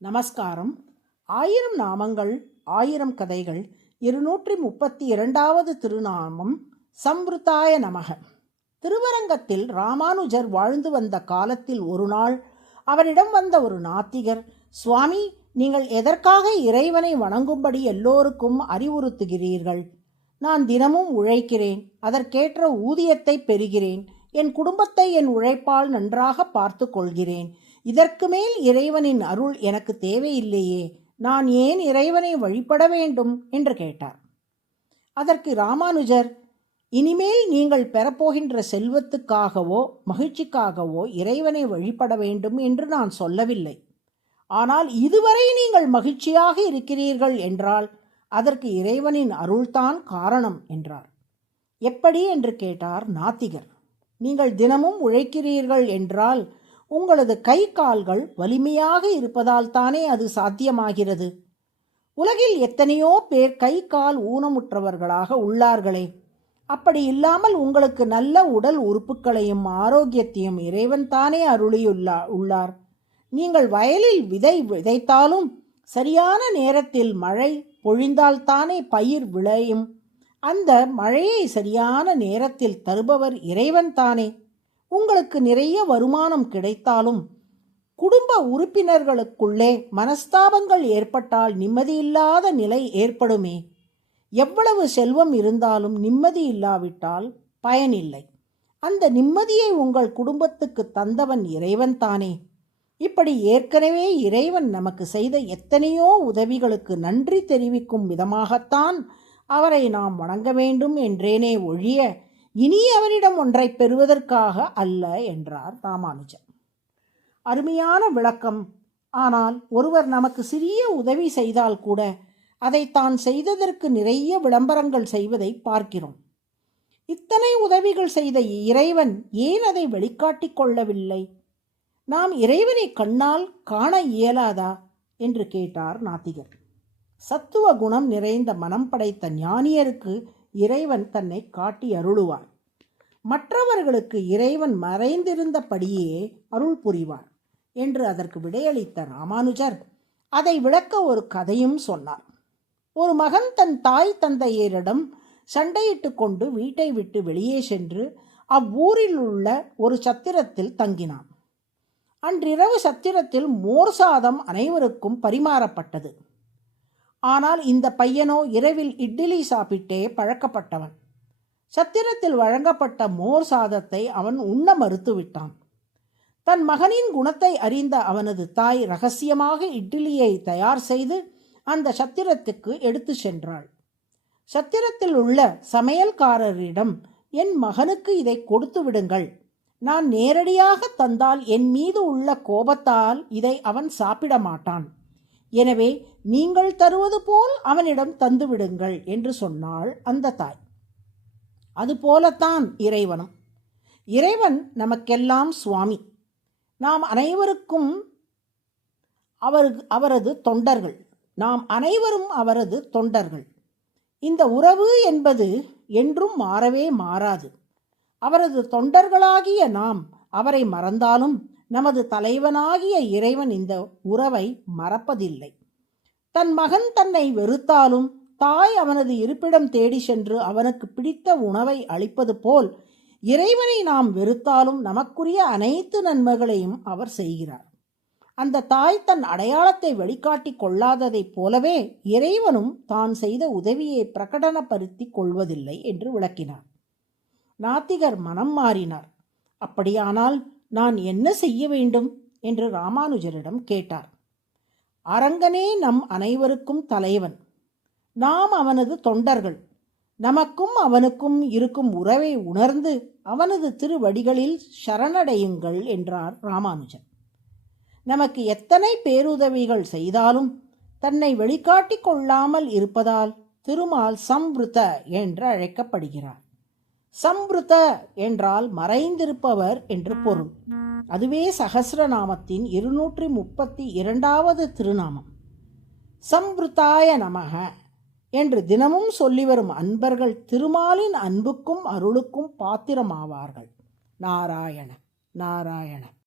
நமஸ்காரம். 1000 நாமங்கள் 1000 கதைகள் 232வது திருநாமம் சம்ருத்தாய நமக. திருவரங்கத்தில் ராமானுஜர் வாழ்ந்து வந்த காலத்தில் ஒரு நாள் அவரிடம் வந்த ஒரு நாத்திகர், சுவாமி, நீங்கள் எதற்காக இறைவனை வணங்கும்படி எல்லோருக்கும் அறிவுறுத்துகிறீர்கள்? நான் தினமும் உழைக்கிறேன், அதற்கேற்ற ஊதியத்தை பெறுகிறேன், என் குடும்பத்தை என் உழைப்பால் நன்றாக பார்த்து கொள்கிறேன். இதற்கு மேல் இறைவனின் அருள் எனக்கு தேவையில்லையே, நான் ஏன் இறைவனை வழிபட வேண்டும் என்று கேட்டார். அதற்கு ராமானுஜர், இனிமேல் நீங்கள் பெறப்போகின்ற செல்வத்துக்காகவோ மகிழ்ச்சிக்காகவோ இறைவனை வழிபட வேண்டும் என்று நான் சொல்லவில்லை. ஆனால் இதுவரை நீங்கள் மகிழ்ச்சியாக இருக்கிறீர்கள் என்றால் அதற்கு இறைவனின் அருள்தான் காரணம் என்றார். எப்படி என்று கேட்டார் நாத்திகர். நீங்கள் தினமும் உழைக்கிறீர்கள் என்றால் உங்களது கை கால்கள் வலிமையாக இருப்பதால் தானே அது சாத்தியமாகிறது. உலகில் எத்தனையோ பேர் கை கால் ஊனமுற்றவர்களாக உள்ளார்களே. அப்படி இல்லாமல் உங்களுக்கு நல்ல உடல் உறுப்புகளையும் ஆரோக்கியத்தையும் இறைவன் தானே உள்ளார். நீங்கள் வயலில் விதை விதைத்தாலும் சரியான நேரத்தில் மழை பொழிந்தால்தானே பயிர் விளையும். அந்த மழையை சரியான நேரத்தில் தருபவர் இறைவன் தானே. உங்களுக்கு நிறைய வருமானம் கிடைத்தாலும் குடும்ப உறுப்பினர்களுக்குள்ளே மனஸ்தாபங்கள் ஏற்பட்டால் நிம்மதியில்லாத நிலை ஏற்படுமே. எவ்வளவு செல்வம் இருந்தாலும் நிம்மதி இல்லாவிட்டால் பயனில்லை. அந்த நிம்மதியை உங்கள் குடும்பத்துக்கு தந்தவன் இறைவன் தானே. இப்படி ஏற்கனவே இறைவன் நமக்கு செய்த எத்தனையோ உதவிகளுக்கு நன்றி தெரிவிக்கும் விதமாகத்தான் அவரை நாம் வணங்க வேண்டும் என்றேனே ஒழிய இனி அவரிடம் ஒன்றை பெறுவதற்காக அல்ல என்றார் ராமானுஜர். அருமையான விளக்கம். ஆனால் ஒருவர் நமக்கு சிறிய உதவி செய்தால் கூட அதை தான் செய்ததற்கு நிறைய விளம்பரங்கள் செய்வதை பார்க்கிறோம். இத்தனை உதவிகள் செய்த இறைவன் ஏன் அதை வெளிக்காட்டிக் கொள்ளவில்லை? நாம் இறைவனை கண்ணால் காண இயலாதா என்று கேட்டார் நாத்திகர். சத்துவ குணம் நிறைந்த மனம் படைத்த ஞானியருக்கு இறைவன் தன்னை காட்டி அருளுவார். மற்றவர்களுக்கு இறைவன் மறைந்திருந்தபடியே அருள் புரிவார் என்று அதற்கு விடையளித்த ராமானுஜர் அதை விளக்க ஒரு கதையும் சொன்னார். ஒரு மகன் தன் தாய் தந்தையரிடம் சண்டையிட்டு கொண்டு வீட்டை விட்டு வெளியே சென்று அவ்வூரில் உள்ள ஒரு சத்திரத்தில் தங்கினான். அன்றிரவு சத்திரத்தில் மோர் சாதம் அனைவருக்கும் பரிமாறப்பட்டது. ஆனால் இந்த பையனோ இரவில் இட்லி சாப்பிட்டே பழக்கப்பட்டவன். சத்திரத்தில் வழங்கப்பட்ட மோர் சாதத்தை அவன் உண்ண மறுத்துவிட்டான். தன் மகனின் குணத்தை அறிந்த அவனது தாய் ரகசியமாக இட்லியை தயார் செய்து அந்த சத்திரத்துக்கு எடுத்து சென்றாள். சத்திரத்தில் உள்ள சமையல்காரரிடம், என் மகனுக்கு இதை கொடுத்து விடுங்கள், நான் நேரடியாக தந்தால் என் மீது உள்ள கோபத்தால் இதை அவன் சாப்பிட மாட்டான், எனவே நீங்கள் தருவது போல் அவனிடம் தந்துவிடுங்கள் என்று சொன்னாள் அந்த தாய். அதுபோலத்தான் இறைவனும். இறைவன் நமக்கெல்லாம் சுவாமி. நாம் அனைவருக்கும் அவரது தொண்டர்கள். நாம் அனைவரும் அவரது தொண்டர்கள். இந்த உறவு என்பது என்றும் மாறவே மாறாது. அவரது தொண்டர்களாகிய நாம் அவரை மறந்தாலும் நமது தலைவனாகிய இறைவன் இந்த உறவை மறப்பதில்லை. தன் மகன் தன்னை வெறுத்தாலும் தாய் அவனது இருப்பிடம் தேடி சென்று அவனுக்கு பிடித்த உணவை அளிப்பது போல் இறைவனை நாம் வெறுத்தாலும் நமக்குரிய அனைத்து நன்மைகளையும் அவர் செய்கிறார். அந்த தாய் தன் அடையாளத்தை வெளிக்காட்டி கொள்ளாததைப் போலவே இறைவனும் தான் செய்த உதவியை பிரகடனப்படுத்திக் கொள்வதில்லை என்று விளக்கினார். நாத்திகர் மனம் மாறினார். அப்படியானால் நான் என்ன செய்ய வேண்டும் என்று ராமானுஜரிடம் கேட்டார். அரங்கனே நம் அனைவருக்கும் தலைவன். நாம் அவனது தொண்டர்கள். நமக்கும் அவனுக்கும் இருக்கும் உறவை உணர்ந்து அவனது திருவடிகளில் சரணடையுங்கள் என்றார் ராமானுஜர். நமக்கு எத்தனை பேருதவிகள் செய்தாலும் தன்னை வெளிக்காட்டி கொள்ளாமல் இருப்பதால் திருமால் சம்ருத என்று அழைக்கப்படுகிறார். சம்ருத என்றால் மறைந்திருப்பவர் என்று பொருள். அதுவே சகஸ்ரநாமத்தின் 232வது திருநாமம். சம்ருத்தாய நமக என்று தினமும் சொல்லி வரும் அன்பர்கள் திருமாலின் அன்புக்கும் அருளுக்கும் பாத்திரமாவார்கள். நாராயண நாராயண.